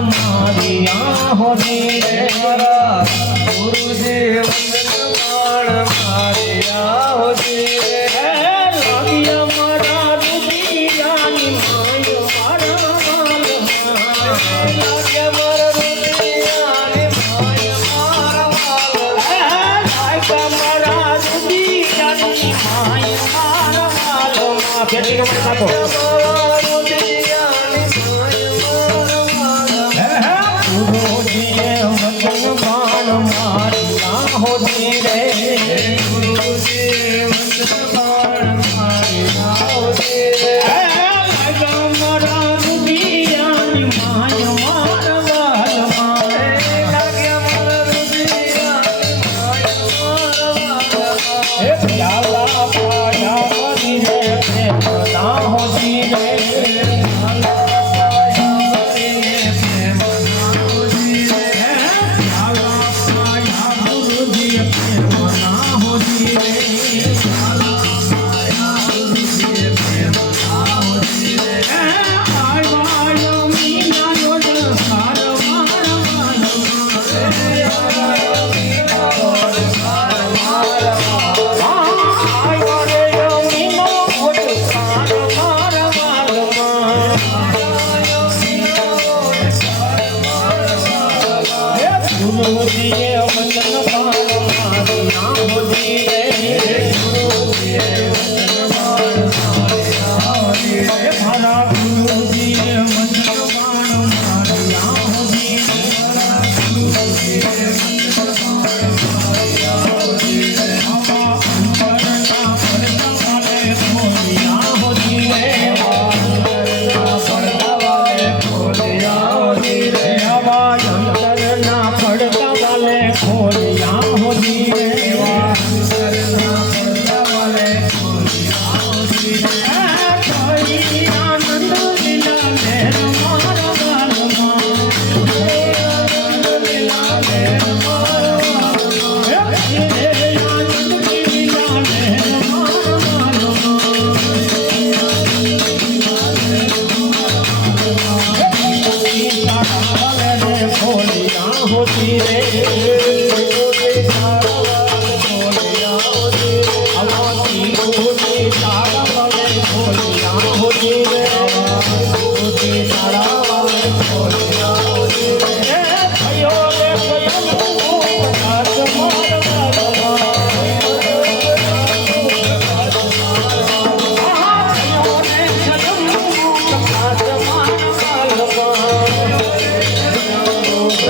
Maria હોને રે મારા ગુરુજી વંદન માળ મારિયા હોને રે લાગ્યા મારા રુદિયાની માયો મારા मोदी रे Thank you. Yeah.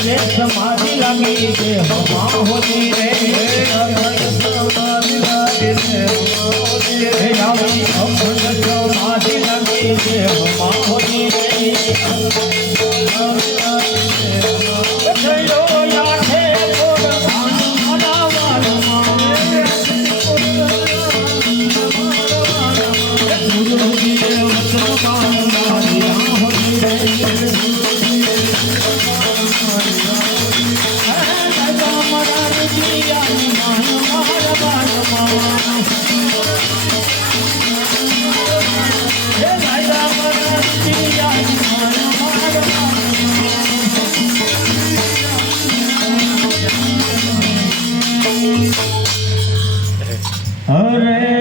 રે સમાધિ લાગી છે હવા હોતી રે સમાધિ લાગી છે. હવા હોતી રે સમાધિ લાગી છે હવા હોતી રે Hooray!